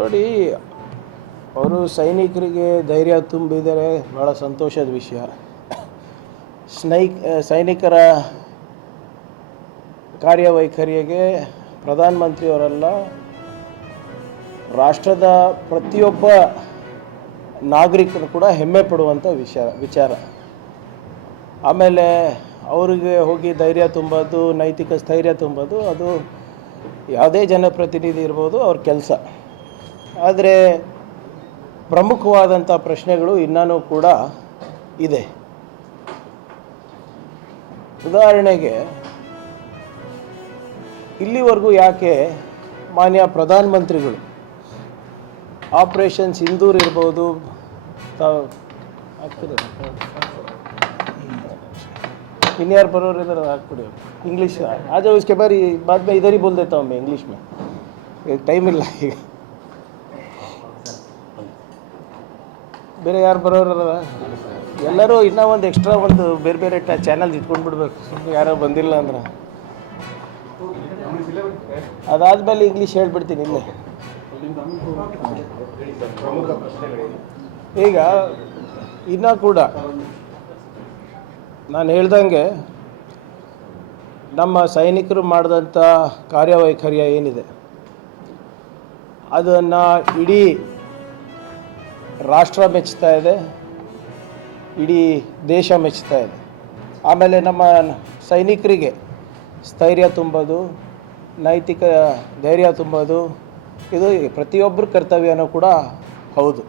ನೋಡಿ, ಅವರು ಸೈನಿಕರಿಗೆ ಧೈರ್ಯ ತುಂಬಿದರೆ ಭಾಳ ಸಂತೋಷದ ವಿಷಯ. ಸೈನಿಕರ ಕಾರ್ಯವೈಖರಿಗೆ ಪ್ರಧಾನಮಂತ್ರಿಯವರೆಲ್ಲ ರಾಷ್ಟ್ರದ ಪ್ರತಿಯೊಬ್ಬ ನಾಗರಿಕರು ಕೂಡ ಹೆಮ್ಮೆ ಪಡುವಂಥ ವಿಚಾರ. ಆಮೇಲೆ ಅವರಿಗೆ ಹೋಗಿ ಧೈರ್ಯ ತುಂಬೋದು, ನೈತಿಕ ಸ್ಥೈರ್ಯ ತುಂಬೋದು, ಅದು ಯಾವುದೇ ಜನಪ್ರತಿನಿಧಿ ಇರ್ಬೋದು ಅವ್ರ ಕೆಲಸ. ಆದರೆ ಪ್ರಮುಖವಾದಂಥ ಪ್ರಶ್ನೆಗಳು ಇನ್ನೂ ಕೂಡ ಇದೆ. ಉದಾಹರಣೆಗೆ, ಇಲ್ಲಿವರೆಗೂ ಯಾಕೆ ಮಾನ್ಯ ಪ್ರಧಾನಮಂತ್ರಿಗಳು ಆಪರೇಷನ್ ಸಿಂಧೂರ್ ಇರ್ಬೋದು, इन्यार बरोबर इधर हाकबिಡಿ इंग्लिश आ जाओ. इसके बाद में इधर ही बोल देता हूँ मैं इंग्लिश में, टाइम ಇಲ್ಲ ಈಗ. ಬೇರೆ ಯಾರು ಬರೋರಲ್ಲ, ಎಲ್ಲರೂ ಇನ್ನೂ ಒಂದು ಎಕ್ಸ್ಟ್ರಾ ಒಂದು ಬೇರೆ ಬೇರೆ ಚಾನಲ್ ಇಟ್ಕೊಂಡು ಬಿಡ್ಬೇಕು. ಸುಮ್ಮನೆ ಯಾರೋ ಬಂದಿಲ್ಲ ಅಂದ್ರೆ ಅದಾದಮೇಲೆ ಇಂಗ್ಲೀಷ್ ಹೇಳ್ಬಿಡ್ತೀನಿ ಇಲ್ಲೇ. ಈಗ ಇನ್ನೂ ಕೂಡ ನಾನು ಹೇಳ್ದಂಗೆ ನಮ್ಮ ಸೈನಿಕರು ಮಾಡಿದಂಥ ಕಾರ್ಯವೈಖರ್ಯ ಏನಿದೆ ಅದನ್ನು ಇಡೀ ರಾಷ್ಟ್ರ ಮೆಚ್ಚುತ್ತಾ ಇದೆ, ಇಡೀ ದೇಶ ಮೆಚ್ಚುತ್ತಾ ಇದೆ. ಆಮೇಲೆ ನಮ್ಮ ಸೈನಿಕರಿಗೆ ಸ್ಥೈರ್ಯ ತುಂಬೋದು, ನೈತಿಕ ಧೈರ್ಯ ತುಂಬೋದು, ಇದು ಪ್ರತಿಯೊಬ್ಬರ ಕರ್ತವ್ಯನೂ ಕೂಡ ಹೌದು.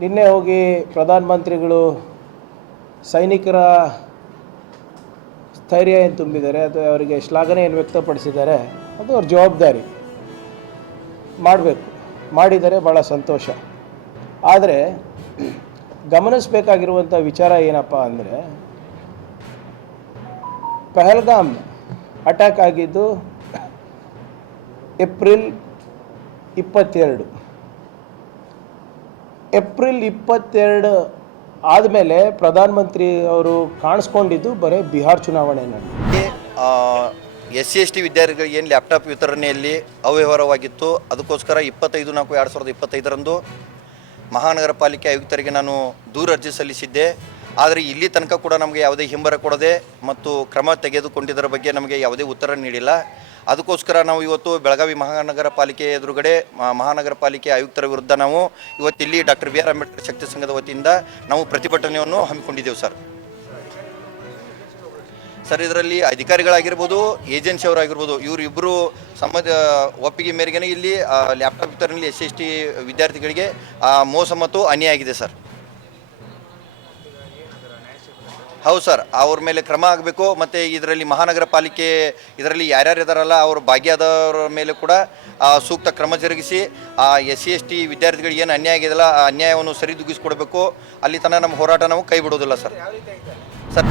ನಿನ್ನೆ ಹೋಗಿ ಪ್ರಧಾನಮಂತ್ರಿಗಳು ಸೈನಿಕರ ಸ್ಥೈರ್ಯ ಏನು ತುಂಬಿದ್ದಾರೆ, ಅದು ಅವರಿಗೆ ಶ್ಲಾಘನೆ ಏನು ವ್ಯಕ್ತಪಡಿಸಿದ್ದಾರೆ, ಅದು ಅವ್ರ ಜವಾಬ್ದಾರಿ. ಮಾಡಬೇಕು, ಮಾಡಿದರೆ ಭಾಳ ಸಂತೋಷ. ಆದರೆ ಗಮನಿಸಬೇಕಾಗಿರುವಂಥ ವಿಚಾರ ಏನಪ್ಪ ಅಂದರೆ, ಪಹಲ್ಗಾಮ್ ಅಟ್ಯಾಕ್ ಆಗಿದ್ದು ಏಪ್ರಿಲ್ 22. ಏಪ್ರಿಲ್ 22 ಆದಮೇಲೆ ಪ್ರಧಾನಮಂತ್ರಿ ಅವರು ಕಾಣಿಸ್ಕೊಂಡಿದ್ದು ಬರೀ ಬಿಹಾರ್ ಚುನಾವಣೆಯಲ್ಲಿ. SC/ST ವಿದ್ಯಾರ್ಥಿಗಳಿಗೆ ಏನು ಲ್ಯಾಪ್ಟಾಪ್ ವಿತರಣೆಯಲ್ಲಿ ಅವ್ಯವಹಾರವಾಗಿತ್ತು, ಅದಕ್ಕೋಸ್ಕರ 25/4/2025 ಮಹಾನಗರ ಪಾಲಿಕೆ ಆಯುಕ್ತರಿಗೆ ನಾನು ದೂರು ಅರ್ಜಿ ಸಲ್ಲಿಸಿದ್ದೆ. ಆದರೆ ಇಲ್ಲಿ ತನಕ ಕೂಡ ನಮಗೆ ಯಾವುದೇ ಹಿಂಬರ ಕೊಡದೆ ಮತ್ತು ಕ್ರಮ ತೆಗೆದುಕೊಂಡಿದ್ದರ ಬಗ್ಗೆ ನಮಗೆ ಯಾವುದೇ ಉತ್ತರ ನೀಡಿಲ್ಲ. ಅದಕ್ಕೋಸ್ಕರ ನಾವು ಇವತ್ತು ಬೆಳಗಾವಿ ಮಹಾನಗರ ಪಾಲಿಕೆ ಎದುರುಗಡೆ ಮಹಾನಗರ ಪಾಲಿಕೆ ಆಯುಕ್ತರ ವಿರುದ್ಧ ನಾವು ಇವತ್ತಿಲ್ಲಿ ಡಾಕ್ಟರ್ BR ಅಂಬೇಡ್ಕರ್ ಶಕ್ತಿ ಸಂಘದ ವತಿಯಿಂದ ನಾವು ಪ್ರತಿಭಟನೆಯನ್ನು ಹಮ್ಮಿಕೊಂಡಿದ್ದೆವು ಸರ್. ಇದರಲ್ಲಿ ಅಧಿಕಾರಿಗಳಾಗಿರ್ಬೋದು, ಏಜೆನ್ಸಿಯವರಾಗಿರ್ಬೋದು, ಇವರಿಬ್ಬರು ಒಪ್ಪಿಗೆ ಮೇರೆಗೆ ಇಲ್ಲಿ ಲ್ಯಾಪ್ಟಾಪ್ ವಿತರಣೆಯಲ್ಲಿ SC/ST ವಿದ್ಯಾರ್ಥಿಗಳಿಗೆ ಮೋಸ ಮತ್ತು ಅನ್ಯಾಯ ಆಗಿದೆ ಸರ್. ಹೌದು ಸರ್, ಅವ್ರ ಮೇಲೆ ಕ್ರಮ ಆಗಬೇಕು. ಮತ್ತು ಇದರಲ್ಲಿ ಮಹಾನಗರ ಪಾಲಿಕೆ ಇದರಲ್ಲಿ ಯಾರ್ಯಾರು ಇದ್ದಾರಲ್ಲ ಅವ್ರ ಭಾಗಿಯಾದವರ ಮೇಲೆ ಕೂಡ ಸೂಕ್ತ ಕ್ರಮ ಜರುಗಿಸಿ SC/ST ವಿದ್ಯಾರ್ಥಿಗಳಿಗೆ ಏನು ಅನ್ಯಾಯ ಆಗಿದೆಯಲ್ಲ ಆ ಅನ್ಯಾಯವನ್ನು ಸರಿದೂಗಿಸ್ಕೊಡ್ಬೇಕು. ಅಲ್ಲಿ ತನಕ ನಮ್ಮ ಹೋರಾಟ ನಾವು ಕೈ ಬಿಡೋದಿಲ್ಲ ಸರ್.